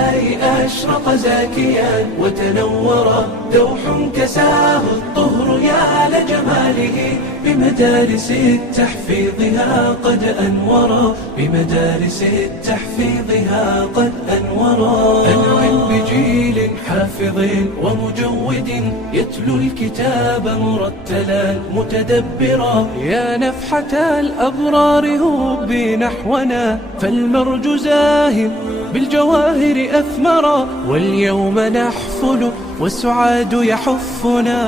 بالآي أشرق زاكيا وتنورا، دوح كساه الطهر يا لجماله، بمدارس تحفيظها قد أنورا، بمدارس تحفيظها قد أنورا. أنعم بجيل حافظ ومجود يتلو الكتاب مرتلا متدبرا، يا نفحة الأبرار هبي نحونا، فالمرج زاهٍ بالجواهر أثمرا، واليوم نحفل والسعاد يحفنا،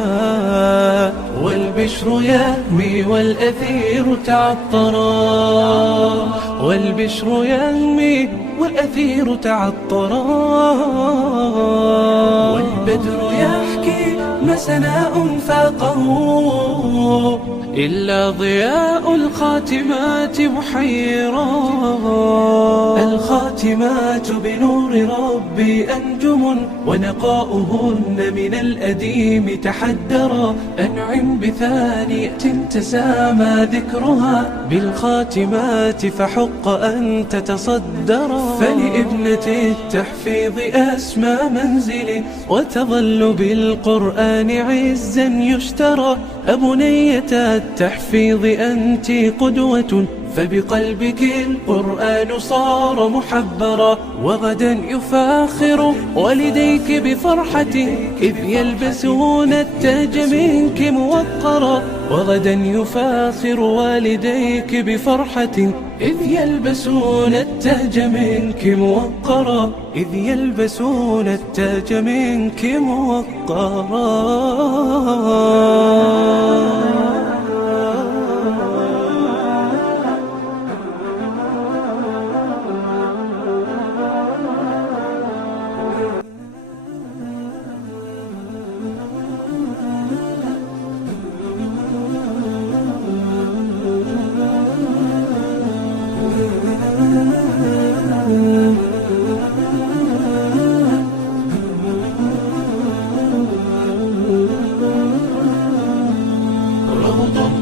والبشر يهمي والأثير تعطرا، والبشر يهمي والأثير تعطرا، والبدر يحكي ما سناء فاقه، إلا ضياء الخاتمات محيرا، الخاتمات بنور ربي أنجم، ونقاؤهن من الأديم تحدرا. أنعم بثانية تسامى ذكرها بالخاتمات، فحق أن تتصدرا، فلابنة التحفيظ أسمى منزل، وتظل بالقرآن عزا يشترى. أبنية التحفيظ أنت قدوة، فبقلبك القرآن صار محبرا، وغدا يفاخر والديك بفرحة إذ يلبسون التاج منك موقرا، وغدا يفاخر والديك بفرحة إذ يلبسون التاج منك موقرا، إذ يلبسون التاج منك موقرا.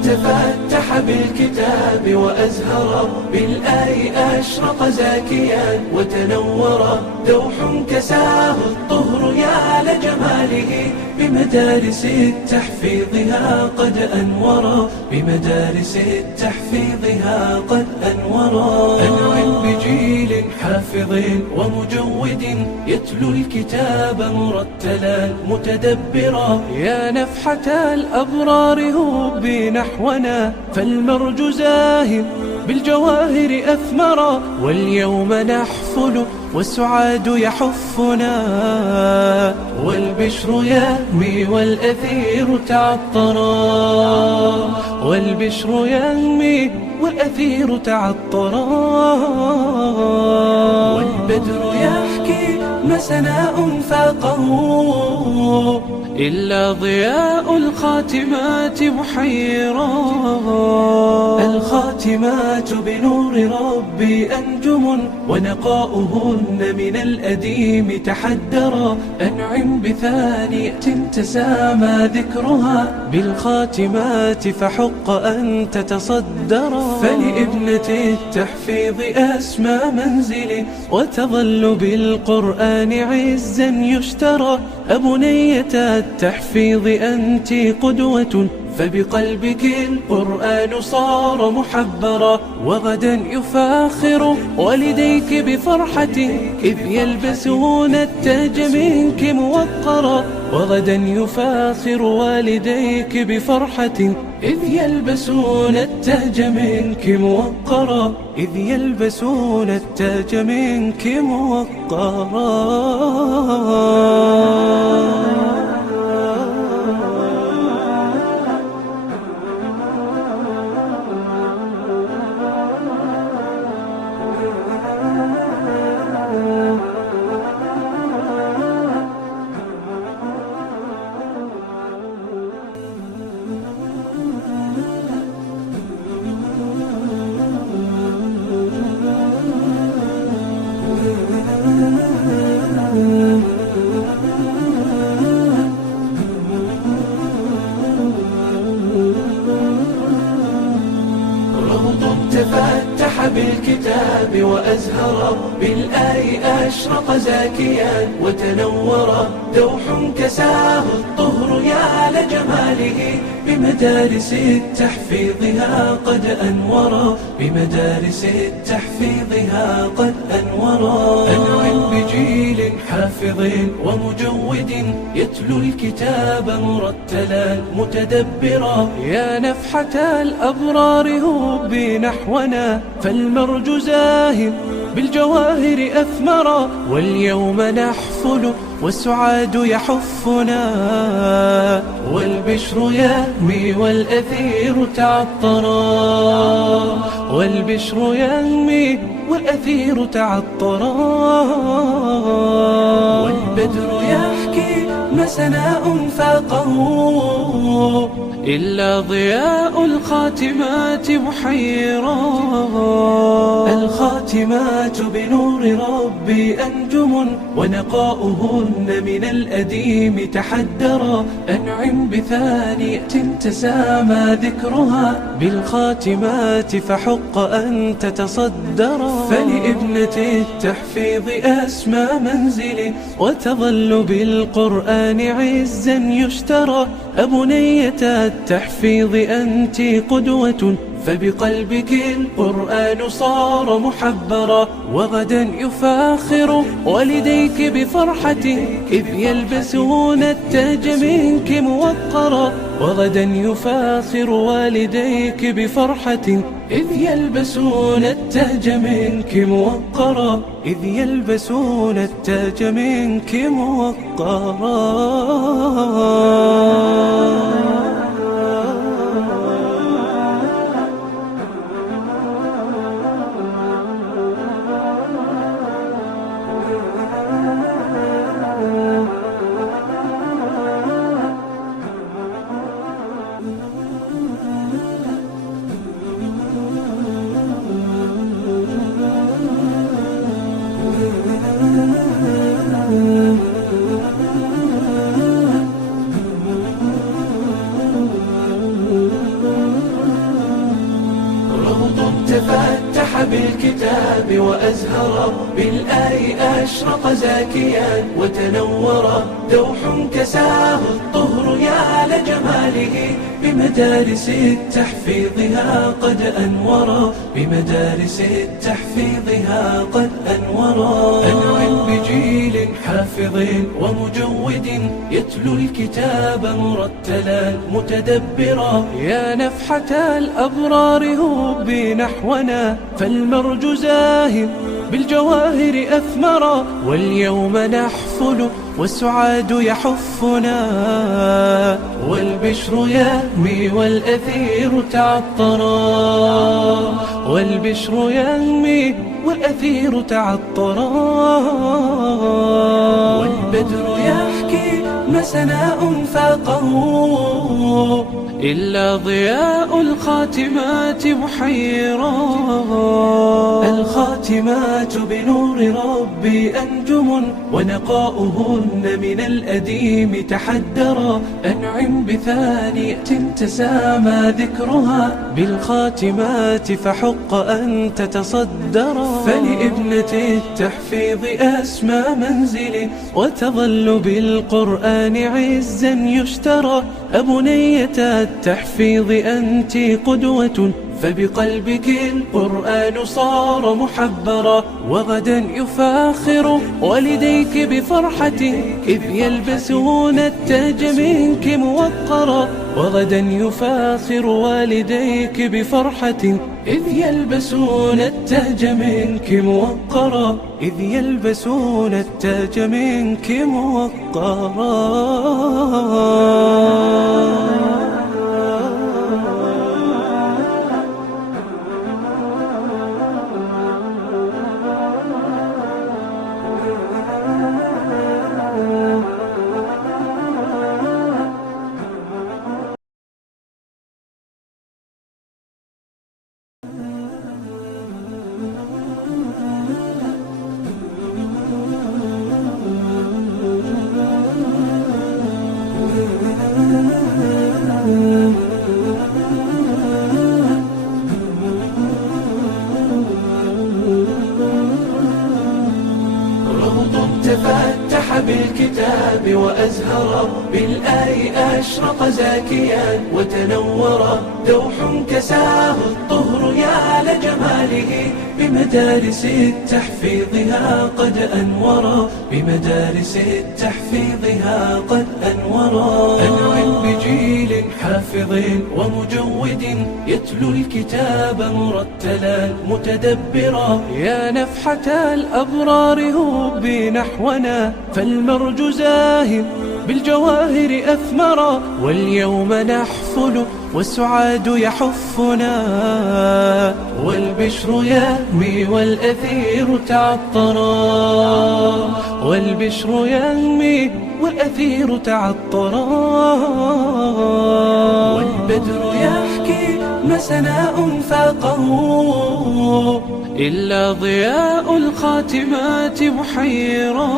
تفتح بالكتاب وأزهر، بالآي أشرق زاكيا وتنورا، دوح كساه الطهر يا لجماله، بمدارس تحفيظها قد أنورا، بمدارس تحفيظها قد أنورا. أنعم بجيل حافظ ومجود يتلو الكتاب مرتلا متدبرا، يا نفحة الأبرار هبي نحونا، فالمرج زاهٍ بالجواهر أثمرا، واليوم نحفل والسعاد يحفنا، والبشر يهمي والأثير تعطرا، والبشر يهمي والأثير تعطرا، والبدر يحكي ما سناء فاقه، إلا ضياء الخاتمات محيرا، الخاتمات بنور ربي أنجم، ونقاؤهن من الأديم تحدرا. أنعم بثانية تسامى ذكرها بالخاتمات، فحق أن تتصدرا، فلابنة التحفيظ أسمى منزل، وتظل بالقرآن عزا يشترى. أبنية التحفيظ أنت قدوة، فبقلبك القرآن صار محبرا، وغدا يفاخر والديك بفرحة إذ يلبسون التاج منك موقرا، وغدا يفاخر والديك بفرحة إذ يلبسون التاج منك موقرا، إذ يلبسون التاج منك موقرا. وأزهر بالآي أشرق زاكيا وتنور دوح كساه الطهر يا لجماله بمدارس التحفيظها قد أنورا بمدارس التحفيظها قد أنورا أنعم بجيل حافظ ومجود يتلو الكتاب مرتلا متدبرا يا نفحة الأبرار هبي نحونا فالمرج زاهر بالجواهر أثمرا واليوم نحفل والسعاد يحفنا والبشر يهمي والأثير تعطرا والبشر يهمي والأثير تعطرا والبدر يحكي ما سناء فاقه إلا ضياء الخاتمات محيرا الخاتمات بنور ربي أنجم ونقاؤهن من الأديم تحدرا أنعم بثانية تسامى ذكرها بالخاتمات فحق أن تتصدرا فلابنة التحفيظ أسمى منزل وتظل بالقرآن عزا يشترى أبنية التحفيظ أنت قدوة فبقلبك القرآن صار محبرا وغدا يفاخر والديك بفرحة إذ يلبسون التاج منك موقرا وغدا يفاخر والديك بفرحة إذ يلبسون التاج منك موقرا إذ يلبسون التاج منك موقرا تفتح بالكتاب وأزهر بالآي أشرق زاكيا وتنور دوح كساه الطهر يا لجماله بمدارس التحفيظها قد أنورا بمدارس التحفيظها قد أنورا أنعم بجيل حافظ ومجود يتلو الكتاب مرتلا متدبرا يا نفحة الأبرار هبي نحونا فالمرج زاهر بالجواهر أثمرا واليوم نحفل والسعاد يحفنا والبشر يهمي والأثير تعطرا والبشر يهمي والأثير تعطرا والبدر يحكي ما سناء فاقه إلا ضياء الخاتمات محيرا الخاتمات بنور ربي أنجم ونقاؤهن من الأديم تحدرا أنعم بثانية تسامى ذكرها بالخاتمات فحق أن تتصدرا فلابنة التحفيظ أسمى منزل وتظل بالقرآن عزا يشترى أبنية التحفيظ أنت قدوة فبقلبك القرآن صار محبرا وغدا يفاخر والديك بفرحة إذ يلبسون التاج منك موقرا وغدا يفاخر والديك بفرحة إذ يلبسون التاج منك موقرا إذ يلبسون التاج منك موقرا Thank you. الكتاب وأزهرا، بالآي أشرق زاكيا وتنورا، دوح كساه الطهر يا لجماله، بمدارس تحفيظها قد أنورا، بمدارس تحفيظها قد أنورا. أنعم بجيل حافظ ومجود يتلو الكتاب مرتلا متدبرا، يا نفحة الأبرار هبي نحونا، فالمرج زاهر بالجواهر أثمرا، واليوم نحفل والسعاد يحفنا، والبشر يهمي والأثير تعطرا، والبشر يهمي والأثير تعطرا، والبدر يحكي ما سناء فاقه، إلا ضياء الخاتمات محيرا،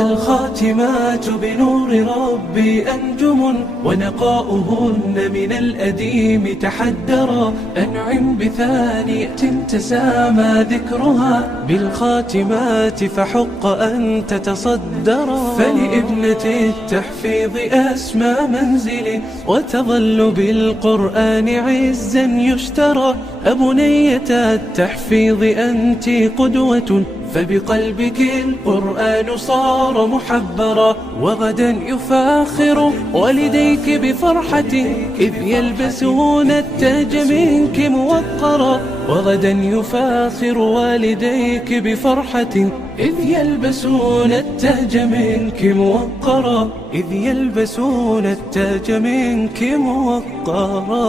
الخاتمات بنور ربي أنجم، ونقاؤهن من الأديم تحدرا. أنعم بثانية تسامى ذكرها، بالخاتمات فحق أن تتصدرا، فلابنة التحفيظ أسمى منزل، وتظل بالقرآن عزا يشترى. أبنية التحفيظ أنت قدوة، فبقلبك القرآن صار محبرا، وغدا يفاخر والديك بفرحة، إذ يلبسون التاج منك موقرا، وغدا يفاخر والديك بفرحة، إذ يلبسون التاج منك موقرا، إذ يلبسون التاج منك موقرا.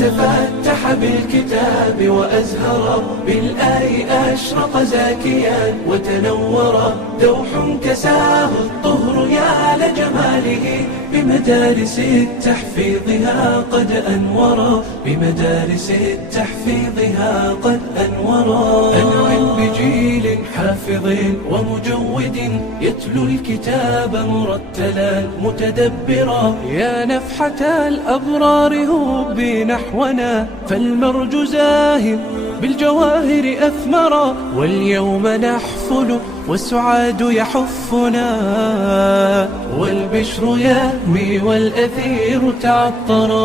تفتح بالكتاب وأزهرا، بالآي أشرق زاكيا وتنورا، دوح كساه الطهر يا لجماله، بمدارس تحفيظها قد أنورا، بمدارس تحفيظها قد أنورا. أنعم بجيل حافظ ومجود يتلو الكتاب مرتلا متدبرا، يا نفحة الأبرار هبي نحونا، فالمرج زاهر بالجواهر أثمرا، واليوم نحفل والسعاد يحفنا، والبشر يهمي والأثير تعطرا،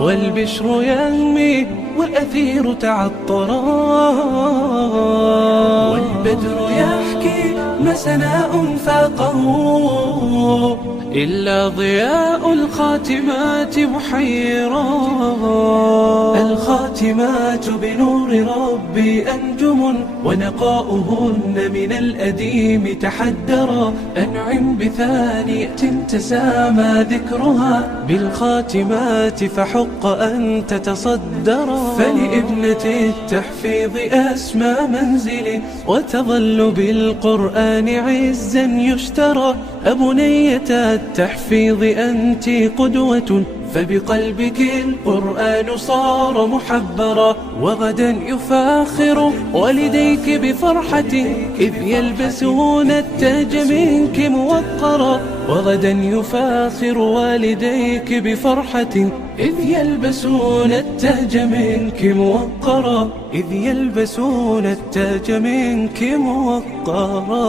والبشر يهمي والأثير تعطرا، والبدر يحكي ما سناء فاقه، إلا ضياء الخاتمات محيرا، الخاتمات بنور ربي أنجم، ونقاؤهن من الأديم تحدرا. أنعم بثانية تسامى ذكرها، بالخاتمات فحق أن تتصدرا، فلابنة التحفيظ أسمى منزل، وتظل بالقرآن عزا يشترى. أبنية التحفيظ أنت قدوة، فبقلبك القرآن صار محبرا، وغدا يفاخر والديك بفرحة، إذ يلبسون التاج منك موقرا، وغدا يفاخر والديك بفرحة، إذ يلبسون التاج منك موقرا، إذ يلبسون التاج منك موقرا.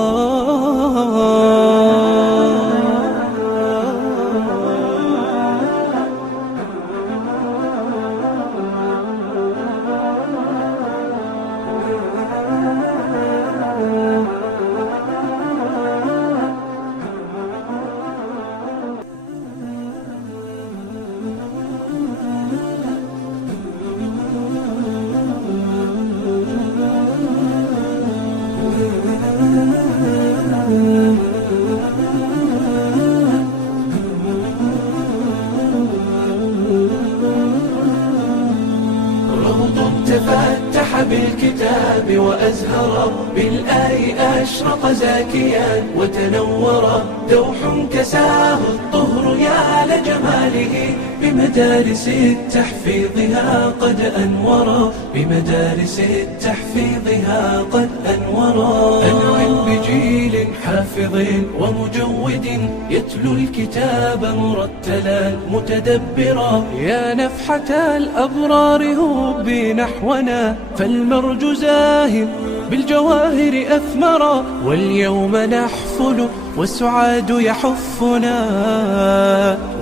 الكتاب وأزهرا، بالآي أشرق زاكيا وتنورا، دوح كساه الطهر يا لجماله، بمدارس التحفيظها قد أنورا، بمدارس التحفيظها قد أنورا. أنعم بجيل حافظ ومجود يتلو الكتاب مرتلا متدبرا، يا نفحة الأبرار هبي نحونا، فالمرج زاهر بالجواهر أثمرا، واليوم نحفل والسعاد يحفنا،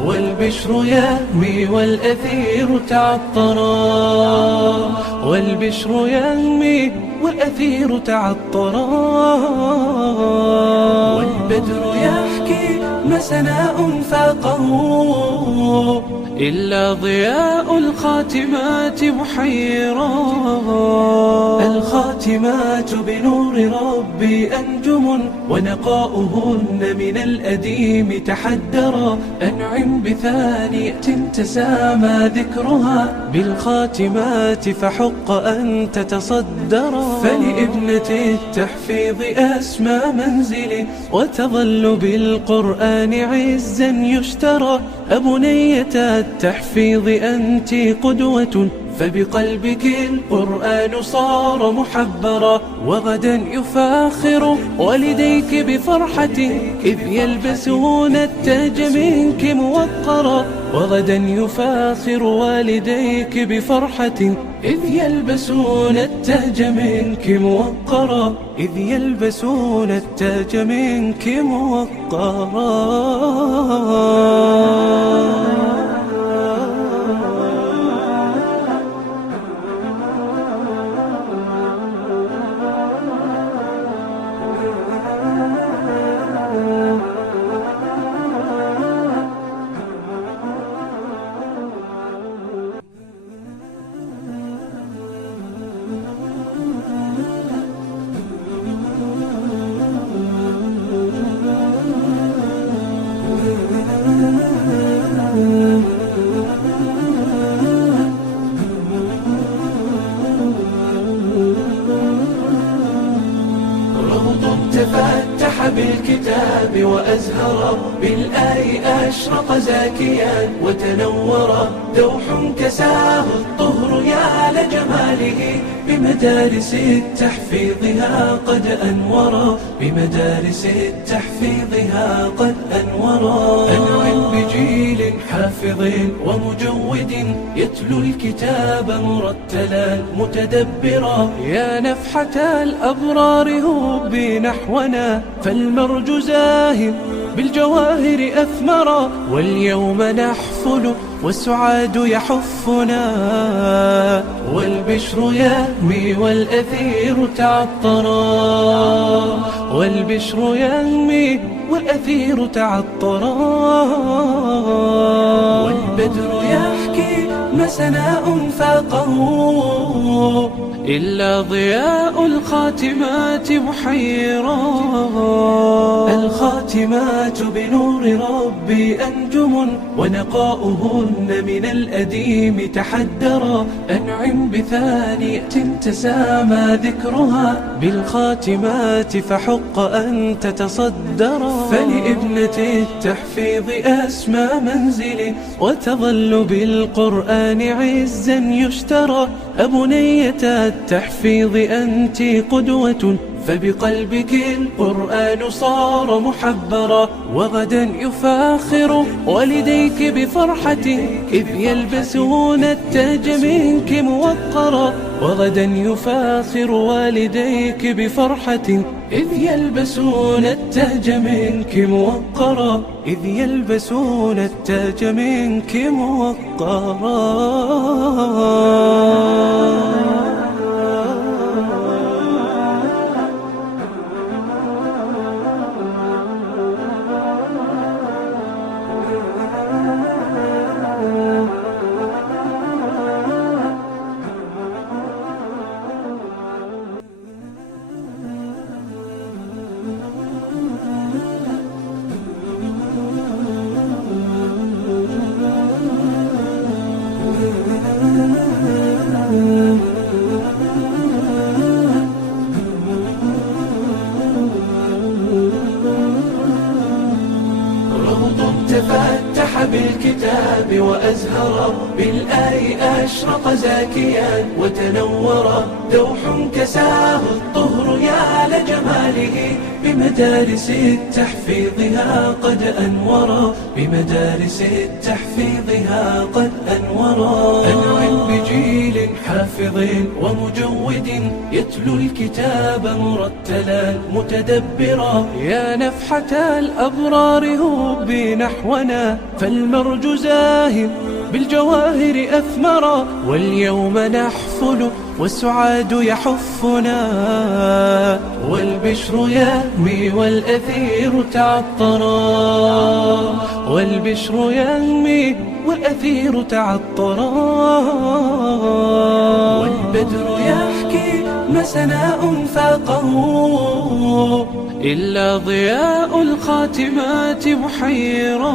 والبشر يهمي والأثير تعطرا، والبشر يهمي والأثير تعطرا، والبدر يحكي ما سناء فاقه، إلا ضياء الخاتمات محيرا، الخاتمات بنور ربي أنجم، ونقاؤهن من الأديم تحدرا، أنعم بثانية تسامى ذكرها، بالخاتمات فحق أن تتصدرا، فلابنة التحفيظ أسمى منزل، وتظل بالقرآن عزا يشترى، أبنية التحفيظ أنت قدوة، فبقلبك القرآن صار محبرا، وغدا يفاخر والديك بفرحة، إذ يلبسون التاج منك موقرا، وغدا يفاخر والديك بفرحة، إذ يلبسون التاج منك موقرا، إذ يلبسون التاج منك موقرا. تفتح بالكتاب وأزهرا، بالآي أشرق زاكيا وتنورا، دوح كساه الطهر يا لجماله، بمدارس التحفيظها قد أنورا، بمدارس التحفيظها قد أنورا. أنعم بجيل حافظ ومجود يتلو الكتاب مرتلا متدبرا، يا نفحة الأبرار هبي نحونا، فالمرج زاهر بالجواهر أثمرا، واليوم نحفل والسعاد يحفنا، والبشر يهمي والأثير تعطرا، والبشر يهمي والأثير تعطرا، والبدر يحكي ما سناء فاقه، إلا ضياء الخاتمات محيرا، الخاتمات بنور ربي أنجم، ونقاؤهن من الأديم تحدرا، أنعم بثانية تسامى ذكرها، بالخاتمات فحق أن تتصدرا، فلابنة التحفيظ أسمى منزل، وتظل بالقرآن عزا يشترى، أبنية التحفيظ أنت قدوة، فبقلبك القرآن صار محبرا، وغدا يفاخر والديك بفرحة، إذ يلبسون التاج منك موقرا، وغدا يفاخر والديك بفرحة، إذ يلبسون التاج منك موقرا، إذ يلبسون التاج منك موقرا. روض تفتح بالكتاب وأزهر، بالآي أشرق زاكيا وتنور، دوح كساه الطهر يا لجماله، بمدارس التحفيظها قد أنورا، بمدارس التحفيظها قد أنورا. أنعم بجيل حافظ ومجود يتلو الكتاب مرتلا متدبرا، يا نفحة الأبرار هبي نحونا، فالمرج زاه بالجواهر أثمرا، واليوم نحفل والسعاد يحفنا، والبشر يهمي والأثير تعطرا، والبشر يهمي والأثير تعطرا، والبدر يحكي ما سناء فاقه، إلا ضياء الخاتمات محيرا،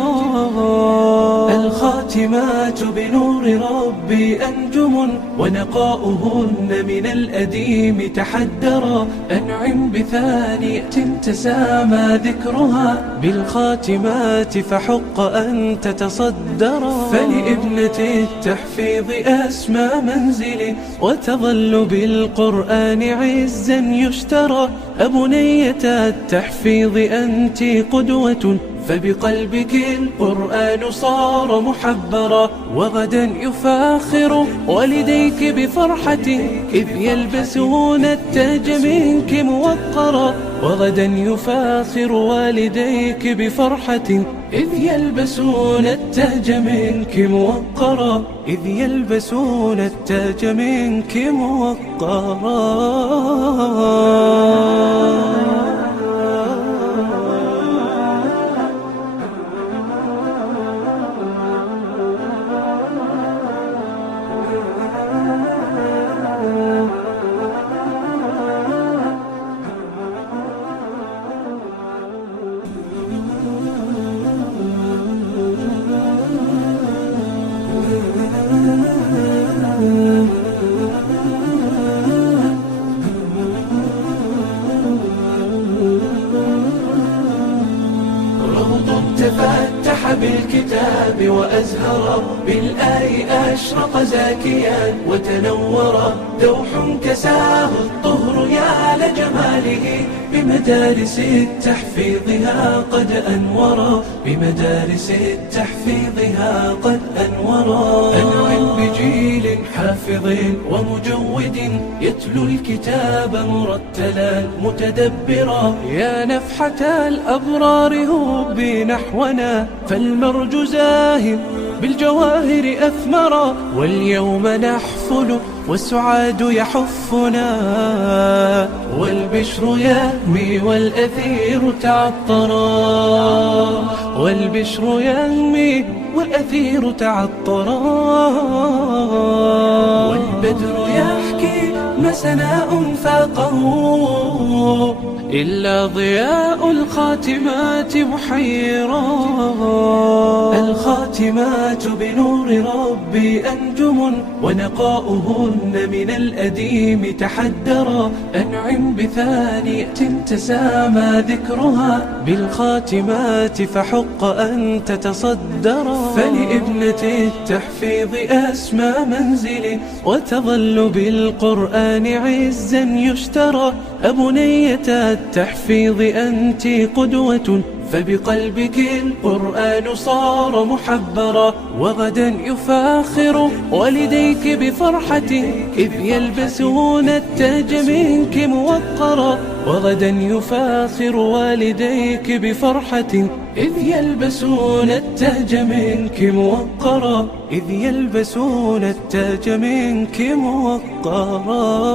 الخاتمات بنور ربي أنجم، ونقاؤهن من الأديم تحدرا. أنعم بثانية تسامى ذكرها، بالخاتمات فحق أن تتصدرا، فلابنة التحفيظ أسمى منزل، وتظل بالقرآن عزا يشترى. أبنية التحفيظ أنت قدوة، فبقلبك القرآن صار محبرا، وغدا يفاخر والديك بفرحة، إذ يلبسون التاج منك موقرا، وغدا يفاخر والديك بفرحة، إذ يلبسون التاج منك موقرا، إذ يلبسون التاج منك موقرا. روض تفتح بالكتاب وأزهر، بالآي أشرق زاكيا وتنور، دوح كساه الطهر يا لجماله، بمدارس التحفيظها قد أنورا، بمدارس التحفيظها قد أنورا. أنعم بجيل حافظ ومجود يتلو الكتاب مرتلا متدبرا، يا نفحة الأبرار هبي نحونا، فالمرج زاه بالجواهر أثمرا، واليوم نحفل والسعاد يحفنا، والبشر يهمي والأثير تعطرا، والبشر يهمي والأثير تعطرا، والبدر يحكي ما سناء فاقه، إلا ضياء الخاتمات محيرا، الخاتمات بنور ربي أنجم، ونقاؤهن من الأديم تحدرا. أنعم بثانية تسامى ذكرها، بالخاتمات فحق أن تتصدرا، فلابنة التحفيظ أسمى منزل، وتظل بالقرآن عزا يشترى. أبنية التحفيظ أنت قدوة، فبقلبك القرآن صار محبرا، وغدا يفاخر والديك بفرحة، إذ يلبسون التاج منك موقرا، وغدا يفاخر والديك بفرحة، إذ يلبسون التاج منك موقرا، إذ يلبسون التاج منك موقرا.